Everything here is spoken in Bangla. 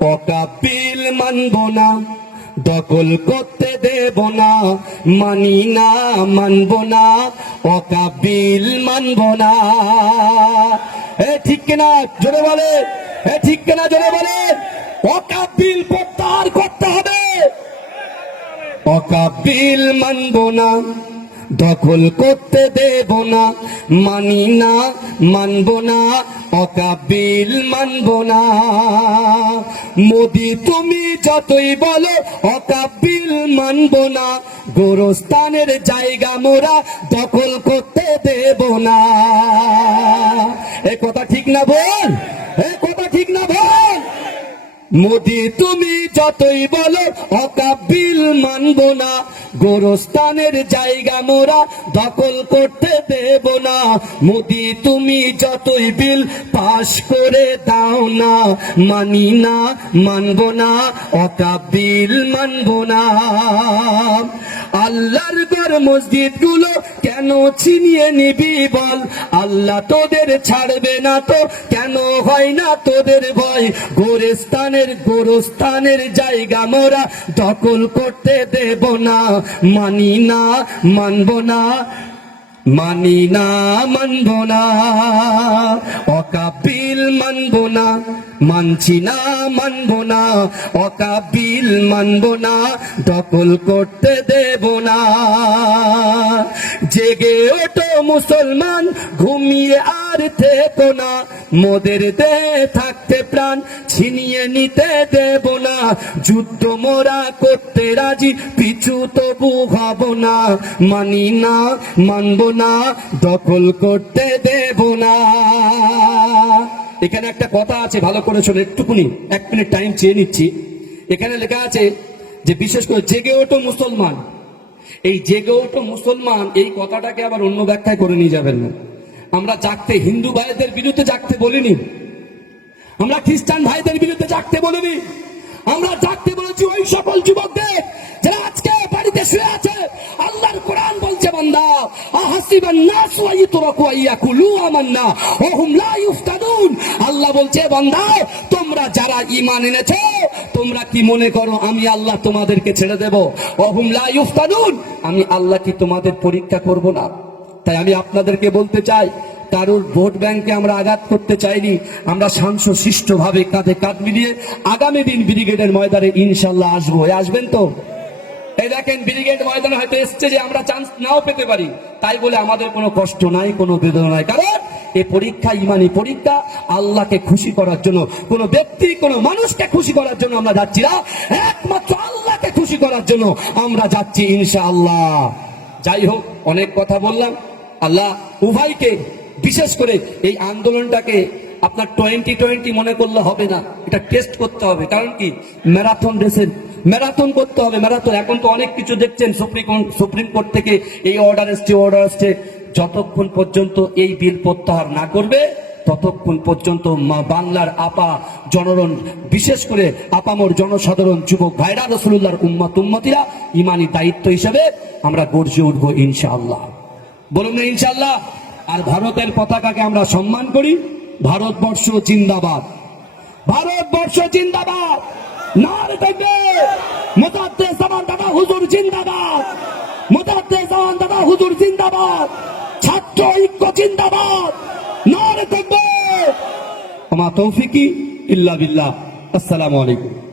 অকাপিল মানব না, দখল করতে দেব না, মানি না, মানব না অকাপিল মানব না। এ ঠিক কিনা? জোরে বলে। এ ঠিক কিনা? জোরে বলে। অকাপিল প্রত্যাহার করতে হবে। অকাপিল মানব না, দখল করতে দেব না, মানি না, মানব না অকাবিল মানব না। মোদি, তুমি যতই বলো অকাবিল মানব না। গোরস্থানের জায়গা মোরা দখল করতে দেব না। এ কথা ঠিক না বল এ কথা ঠিক না বল? মোদি, তুমি যতই বলো অকাবিল মানব না। গোরস্থানের জায়গা মোরা দখল করতে দেব না। মোদি, তুমি যতই বিল পাশ করে দাও না, মানি না, মানব না অকাবিল মানব না। আল্লাহর ঘর মসজিদগুলো কেন ছিনিয়ে নিবি বল? আল্লাহ তোদের ছাড়বে না তো। কেন হয় না তোদের ভয়? গোরস্থানের গোরস্থানের জায়গা মোরা দখল করতে দেব না। মানি না, মানব না, মানি না, মানব না। অকাবিল মানব না, মানছি না, মানব না। অকাবিল মানব না, দখল করতে দেব না। জেগে ওঠো মুসলমান, ঘুমিয়ে আর থেকো না। মোদের দে থাকতে প্রাণ, ছিনিয়ে নিতে দেব না। যুদ্ধ মোরা করতে রাজি, পিছু তবু হব না। মানি না, মানব না, দখল করতে দেব না। এখানে একটা কথা আছে, ভালো করে শোনো, একটুকুনি, এক মিনিট টাইম চেয়ে নিচ্ছি। এখানে লেখা আছে যে, বিশেষ করে জেগে ওঠো মুসলমান এই জেগে ওঠো মুসলমান এই কথাটাকে আবার অন্য ব্যাখ্যায় করে নিয়ে যাবেন না। আমরা জাগতে হিন্দু ভাইদের বিরুদ্ধে জাগতে বলিনি। আমরা খ্রিস্টান ভাইদের বিরুদ্ধে জাগতে বলিনি। আমরা জাগতে বলেছি ওই সকল যুবকদের যারা আজকে বাড়িতে শুয়ে আছে, আল্লাহর কোরআন বলছে, বান্দা, আহাসিবান নাস আইয়াকুলু আমান্না হুম লা ইফতানুন আল্লাহ বলছে বান্দা তোমরা যারা ঈমান এনেছো তোমরা কি মনে করো আমি আল্লাহ তোমাদেরকে ছেড়ে দেব? ওয়া হুম লা আমি আল্লাহ কি তোমাদের পরীক্ষা করব না? তাই আমি আপনাদেরকে বলতে চাই, কারোর ভোট ব্যাংকে আমরা আঘাত করতে চাইনি, আমরা শান্ত ভাবে কাঁধে কাঁধ মিলিয়ে আগামী দিন ব্রিগেডের ময়দানে ইনশাল্লাহ আসব। আসবেন তো? এই দেখেন, ব্রিগেড ময়দানে হয়তো এসছে যে আমরা চান্স নাও পেতে পারি। তাই বলে আমাদের কোনো কষ্ট নাই, কোনো বেদনা নাই। কারণ এই পরীক্ষা, ইমানি পরীক্ষা, আল্লাহকে খুশি করার জন্য। কোনো ব্যক্তি, কোনো মানুষকে খুশি করার জন্য আমরা যাচ্ছি না। একমাত্র আল্লাহকে খুশি করার জন্য আমরা যাচ্ছি ইনশা আল্লাহ যাই হোক, অনেক কথা বললাম। আল্লাহ উভয়কে, বিশেষ করে এই আন্দোলনটাকে আপনার টোয়েন্টি টোয়েন্টি মনে করলে হবে না। এটা টেস্ট করতে হবে। কারণ কি? ম্যারাথন রেসের, ম্যারাথন করতে হবে। ম্যারাথন, এখন তো অনেক কিছু দেখছেন সুপ্রিম সুপ্রিম কোর্ট থেকে এই অর্ডার এসছে অর্ডার এসছে। যতক্ষণ পর্যন্ত এই বিল প্রত্যাহার না করবে, ততক্ষণ পর্যন্ত বাংলার আপা জনগণ বিশেষ করে আপামর জনসাধারণ, যুবক ভাইরা রসুল্লাহর উম্মত, উম্মতিরা, ইমানি দায়িত্ব হিসেবে আমরা গর্জে উঠবো ইনশাআল্লাহ। বলুন না ইনশাআল্লাহ, আর ভারতের পতাকাকে আমরা সম্মান করি। ভারতবর্ষ জিন্দাবাদ। ভারতবর্ষ জিন্দাবাদ। নার দেখবে। মোতাদ্দে জামান দাদা হুজুর জিন্দাবাদ। মোতাদ্দে জামান দাদা হুজুর জিন্দাবাদ। ছাত্র ঐক্য জিন্দাবাদ। নার দেখবে। আমার তৌফিকি ইল্লা বিল্লাহ। আসসালামু আলাইকুম।